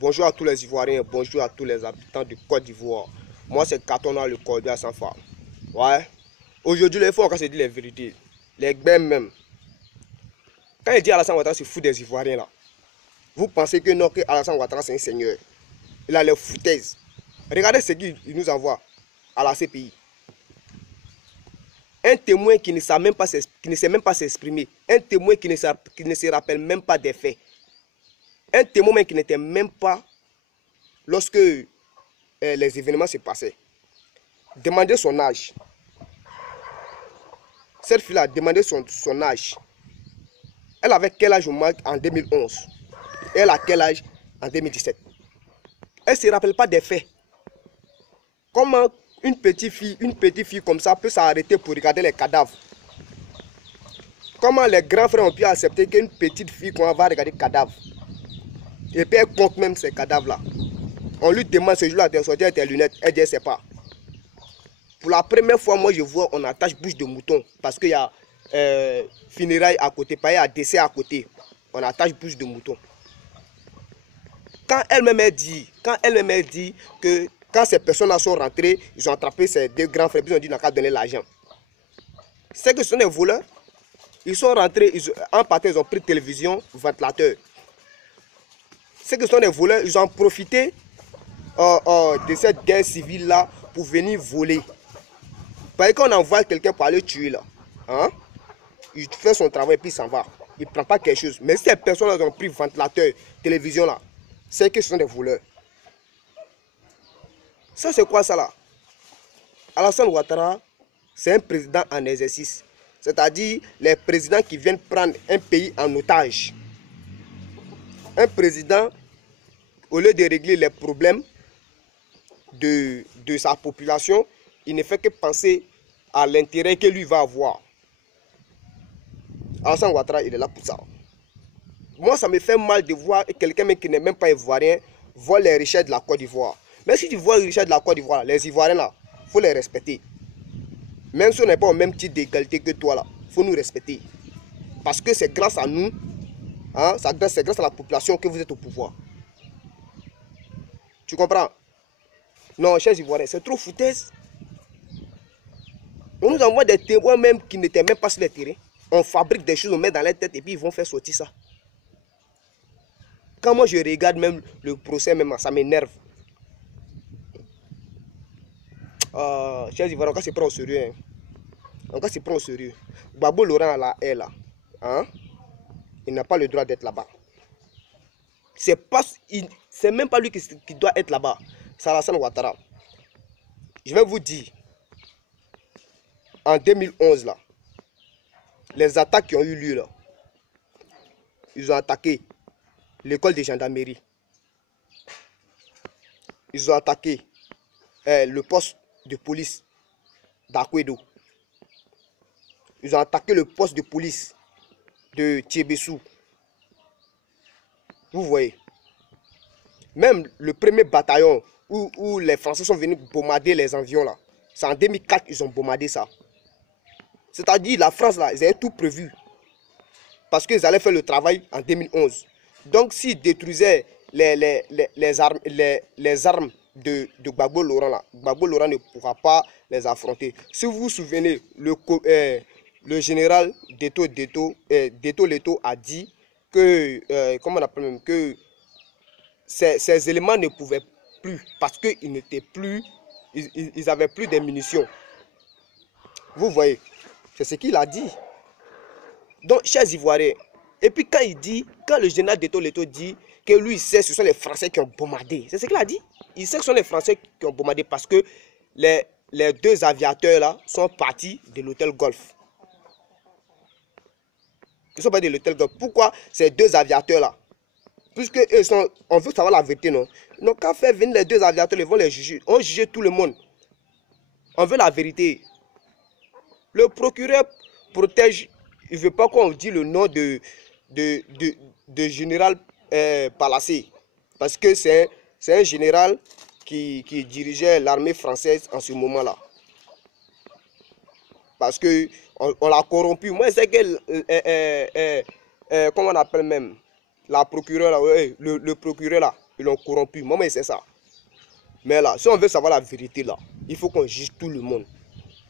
Bonjour à tous les Ivoiriens, bonjour à tous les habitants de Côte d'Ivoire. Moi c'est Katona le cordial sans phare. Ouais. Aujourd'hui il faut encore se dire les vérités. Les gbèmes même. Quand il dit Alassane Ouattara se fout des Ivoiriens là. Vous pensez que non, que Alassane Ouattara c'est un seigneur. Il a les foutaises. Regardez ce qu'il nous envoie à la CPI. Un témoin qui ne sait même pas s'exprimer. Un témoin qui ne se rappelle même pas des faits. Un témoin même qui n'était même pas lorsque les événements se passaient. Demandez son âge. Cette fille-là a demandé son âge. Elle avait quel âge en 2011? Elle a quel âge en 2017? Elle ne se rappelle pas des faits. Comment une petite fille comme ça peut s'arrêter pour regarder les cadavres? Comment les grands frères ont pu accepter qu'une petite fille qu'on va regarder les cadavres? Et puis elle compte même ces cadavres-là. On lui demande ce jour-là de sortir tes lunettes. Elle dit, elle ne sait pas. Pour la première fois, moi je vois, on attache bouche de mouton. Parce qu'il y a funérailles à côté, pas il y a décès à côté. On attache bouche de mouton. Quand elle-même dit que quand ces personnes-là sont rentrées, ils ont attrapé ces deux grands frères, ils ont dit n'a qu'à donner l'argent. C'est que ce sont des voleurs. Ils sont rentrés, en partant, ils ont pris télévision, ventilateur. C'est que ce sont des voleurs, ils ont profité de cette guerre civile-là pour venir voler. Parce qu'on envoie quelqu'un pour aller tuer là. Hein? Il fait son travail et puis il s'en va. Il ne prend pas quelque chose. Mais ces personnes-là ont pris ventilateur, télévision là, c'est que ce sont des voleurs. Ça c'est quoi ça là? Alassane Ouattara, c'est un président en exercice. C'est-à-dire les présidents qui viennent prendre un pays en otage. Un président, au lieu de régler les problèmes de sa population, il ne fait que penser à l'intérêt que lui va avoir. Alassane Ouattara, il est là pour ça. Moi, ça me fait mal de voir quelqu'un qui n'est même pas ivoirien voler les richesses de la Côte d'Ivoire. Mais si tu vois les richesses de la Côte d'Ivoire, les Ivoiriens là, il faut les respecter. Même si on n'est pas au même titre d'égalité que toi là, il faut nous respecter. Parce que c'est grâce à nous, hein, c'est grâce à la population que vous êtes au pouvoir. Tu comprends? Non, chers Ivoiriens, c'est trop foutaise. On nous envoie des témoins même qui n'étaient même pas sur le terrain. On fabrique des choses, on met dans la tête et puis ils vont faire sortir ça. Quand moi je regarde même le procès, même, ça m'énerve. Chers Ivoiriens, on va se prendre au sérieux. Hein. On va se prendre au sérieux. Gbagbo Laurent là, est là. Hein? Il n'a pas le droit d'être là-bas. C'est même pas lui qui doit être là-bas. C'est Alassane Ouattara. Je vais vous dire. En 2011 là, les attaques qui ont eu lieu là, ils ont attaqué l'école de gendarmerie. Ils ont attaqué le poste de police d'Akwedo. Ils ont attaqué le poste de police de Thiébessou. Vous voyez. Même le premier bataillon où les Français sont venus bombarder les avions là. C'est en 2004 qu'ils ont bombardé ça. C'est-à-dire la France là, ils avaient tout prévu. Parce qu'ils allaient faire le travail en 2011. Donc s'ils détruisaient les armes de Gbagbo Laurent là, Gbagbo Laurent ne pourra pas les affronter. Si vous vous souvenez, le général Deto Leto a dit que, comment on appelle même, que ces éléments ne pouvaient plus parce qu'ils n'étaient plus, ils n'avaient plus de munitions. Vous voyez, c'est ce qu'il a dit. Donc, chers Ivoiriens, et puis quand le général Deto Leto dit que lui, il sait que ce sont les Français qui ont bombardé, c'est ce qu'il a dit. Il sait que ce sont les Français qui ont bombardé parce que les deux aviateurs là sont partis de l'hôtel Golf. Ils sont partis de l'hôtel Golf. Pourquoi ces deux aviateurs là? Puisque on veut savoir la vérité, non? Donc, quand faire venir les deux aviateurs, ils vont les juger. On juge tout le monde. On veut la vérité. Le procureur protège. Il ne veut pas qu'on dise le nom de général Palacé. Parce que c'est un général qui dirigeait l'armée française en ce moment-là. Parce qu'on l'a corrompu. Moi, c'est que, comment on appelle même, la procureure là, le procureur là, Ils l'ont corrompu. Maman, c'est ça. Mais là, si on veut savoir la vérité, là, il faut qu'on juge tout le monde.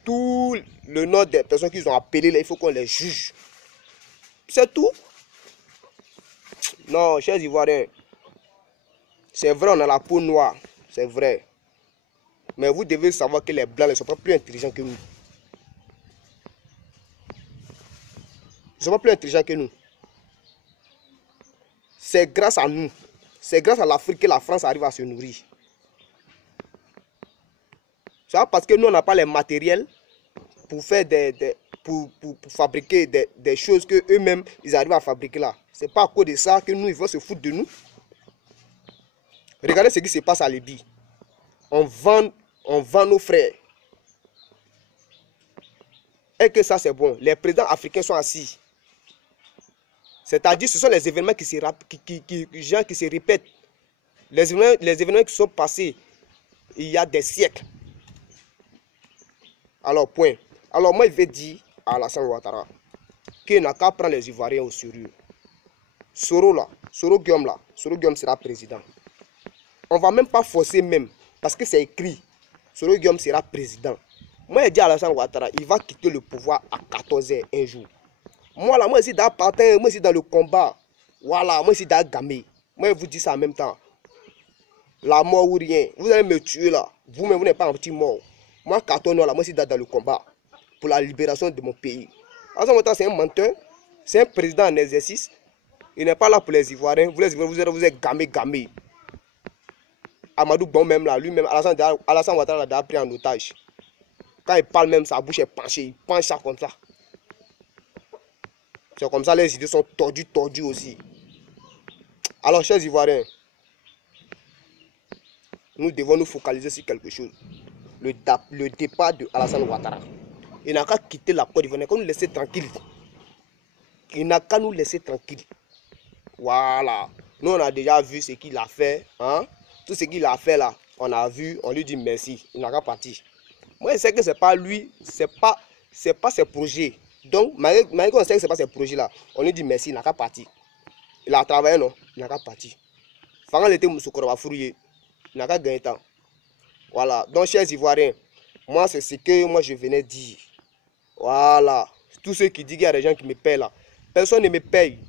Tout le nom des personnes qu'ils ont appelées, là, il faut qu'on les juge. C'est tout. Non, chers Ivoiriens, c'est vrai, on a la peau noire. C'est vrai. Mais vous devez savoir que les Blancs ne sont pas plus intelligents que nous. Ils ne sont pas plus intelligents que nous. C'est grâce à nous. C'est grâce à l'Afrique que la France arrive à se nourrir. C'est parce que nous, on n'a pas les matériels pour faire pour fabriquer des choses que eux-mêmes, ils arrivent à fabriquer là. C'est pas à cause de ça que nous, ils vont se foutre de nous. Regardez ce qui se passe à Libye. On vend nos frères. Et que ça, c'est bon. Les présidents africains sont assis. C'est-à-dire, ce sont les événements qui se répètent. Les événements qui sont passés il y a des siècles. Alors, point. Alors, moi, je vais dire à Alassane Ouattara qu'il n'a qu'à prendre les Ivoiriens au sérieux. Soro Guillaume sera président. On ne va même pas forcer même, parce que c'est écrit. Soro Guillaume sera président. Moi, je dis à Alassane Ouattara, il va quitter le pouvoir à 14 h un jour. Moi, là, moi, je suis dans le parterre, moi, je suis dans le combat. Voilà, moi, je suis dans le gamé. Moi, je vous dis ça en même temps. La mort ou rien. Vous allez me tuer là. Vous-même, vous n'êtes pas un petit mort. Moi, 14 ans, là, moi, je suis dans le combat pour la libération de mon pays. Alassane Ouattara, c'est un menteur. C'est un président en exercice. Il n'est pas là pour les Ivoiriens. Vous, les Ivoiriens, vous êtes gamé. Amadou Bon, même là, lui-même, Alassane Ouattara l'a pris en otage. Quand il parle même, sa bouche est penchée. Il penche ça comme ça. C'est comme ça, les idées sont tordues aussi. Alors, chers Ivoiriens, nous devons nous focaliser sur quelque chose. Le départ de Alassane Ouattara. Il n'a qu'à quitter la Côte d'Ivoire, il n'a qu'à nous laisser tranquille. Il n'a qu'à nous laisser tranquille. Voilà. Nous, on a déjà vu ce qu'il a fait. Hein? Tout ce qu'il a fait là, on a vu, on lui dit merci. Il n'a qu'à partir. Moi, je sais que ce n'est pas lui, c'est pas ses projets. Donc, malgré qu'on sait que ce n'est pas ses projets là, on lui dit merci, il n'a qu'à partir. Il a travaillé, non? Il n'a qu'à partir. Quand il était Moussokoro Fourouye, il n'a qu'à gagner temps. Voilà. Donc, chers Ivoiriens, moi, c'est ce que moi je venais dire. Voilà. Tous ceux qui disent qu'il y a des gens qui me payent là. Personne ne me paye.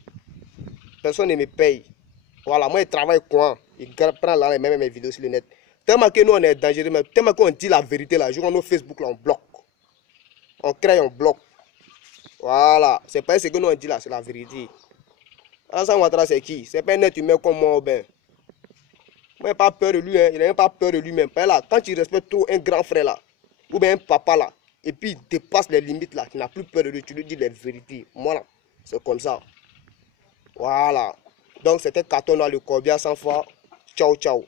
Personne ne me paye. Voilà. Moi, je travaille quoi? Il prend là même mes vidéos sur le net. Tellement que nous, on est dangereux, mais tellement qu'on dit la vérité là. Sur nos Facebook là, on bloque. On crée, on bloque. Voilà. C'est pas ce que nous on dit là, c'est la vérité. Alassane Ouattara, c'est qui? C'est pas un être humain comme moi, ben. Moi, il n'a pas peur de lui, hein. Il n'a même pas peur de lui-même. Là, quand il respecte trop un grand frère là, ou bien un papa là, et puis il dépasse les limites là, tu n'as plus peur de lui, tu lui dis les vérités. Moi là, c'est comme ça. Voilà. Donc c'était carton dans le Corbia 100 fois. Ciao, ciao.